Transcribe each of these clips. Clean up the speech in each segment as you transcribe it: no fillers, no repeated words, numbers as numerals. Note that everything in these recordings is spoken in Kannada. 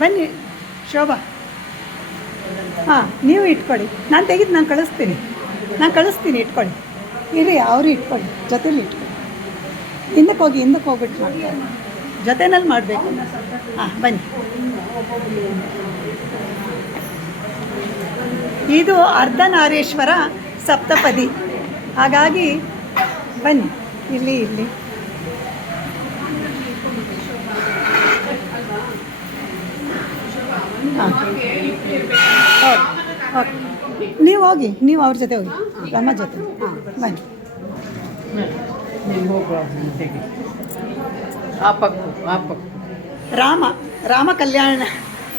ಬನ್ನಿ ಶೋಭಾ. ಹಾಂ, ನೀವು ಇಟ್ಕೊಳ್ಳಿ. ನಾನು ತೆಗೆದು ನಾನು ಕಳಿಸ್ತೀನಿ ಇಟ್ಕೊಳ್ಳಿ. ಇರಿ, ಅವರು ಇಟ್ಕೊಳ್ಳಿ, ಜೊತೇಲಿ ಇಟ್ಕೊಳ್ಳಿ. ಹಿಂದಕ್ಕೆ ಹೋಗ್ಬಿಟ್ಟು ಮಾಡ್ತಾರೆ, ಜೊತೆಯಲ್ಲಿ ಮಾಡಬೇಕು. ಹಾಂ, ಬನ್ನಿ. ಇದು ಅರ್ಧನಾರೀಶ್ವರ ಸಪ್ತಪದಿ. ಹಾಗಾಗಿ ಬನ್ನಿ, ಇಲ್ಲಿ ಹಾಂ, ಓಕೆ. ನೀವು ಹೋಗಿ, ನೀವು ಅವ್ರ ಜೊತೆ ಹೋಗಿ, ರಮ್ಮ ಜೊತೆ. ಹಾಂ, ಬನ್ನಿ.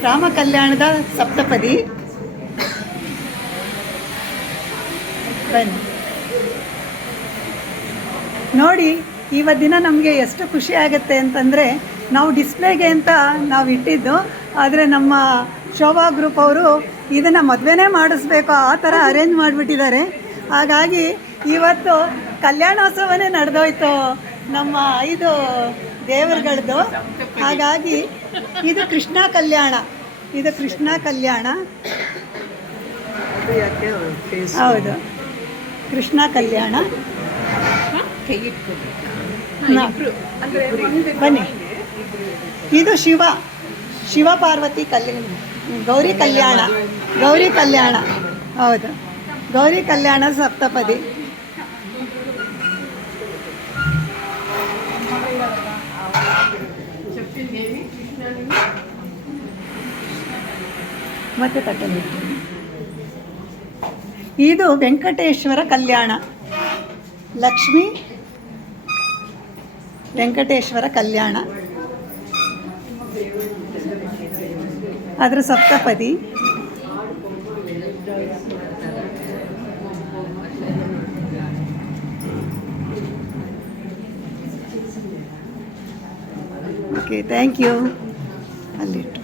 ರಾಮ ಕಲ್ಯಾಣದ ಸಪ್ತಪದಿ. ಬನ್ನಿ ನೋಡಿ. ಇವತ್ತು ದಿನ ನಮಗೆ ಎಷ್ಟು ಖುಷಿ ಆಗುತ್ತೆ ಅಂತಂದರೆ, ನಾವು ಡಿಸ್ಪ್ಲೇಗೆ ಅಂತ ನಾವು ಇಟ್ಟಿದ್ದು, ಆದರೆ ನಮ್ಮ ಶೋಭಾ ಗ್ರೂಪ್ ಅವರು ಇದನ್ನು ಮದುವೆನೇ ಮಾಡಿಸ್ಬೇಕು ಆ ಥರ ಅರೇಂಜ್ ಮಾಡಿಬಿಟ್ಟಿದ್ದಾರೆ. ಹಾಗಾಗಿ ಇವತ್ತು ಕಲ್ಯಾಣೋತ್ಸವನೇ ನಡೆದೋಯ್ತು ನಮ್ಮ 5 ದೇವರುಗಳದ್ದು. ಹಾಗಾಗಿ ಇದು ಕೃಷ್ಣ ಕಲ್ಯಾಣ. ಹೌದು, ಕೃಷ್ಣ ಕಲ್ಯಾಣ. ಬನ್ನಿ. ಇದು ಶಿವ ಪಾರ್ವತಿ ಗೌರಿ ಕಲ್ಯಾಣ. ಹೌದು, ಗೌರಿ ಕಲ್ಯಾಣ ಸಪ್ತಪದಿ. ಮತ್ತೆ ತಟ್ಟೆ. ಇದು ವೆಂಕಟೇಶ್ವರ ಕಲ್ಯಾಣ. ಲಕ್ಷ್ಮೀ ವೆಂಕಟೇಶ್ವರ ಕಲ್ಯಾಣ, ಅದರ ಸಪ್ತಪದಿ. Okay, thank you. ಅಲ್ಲಿಟ್ಟು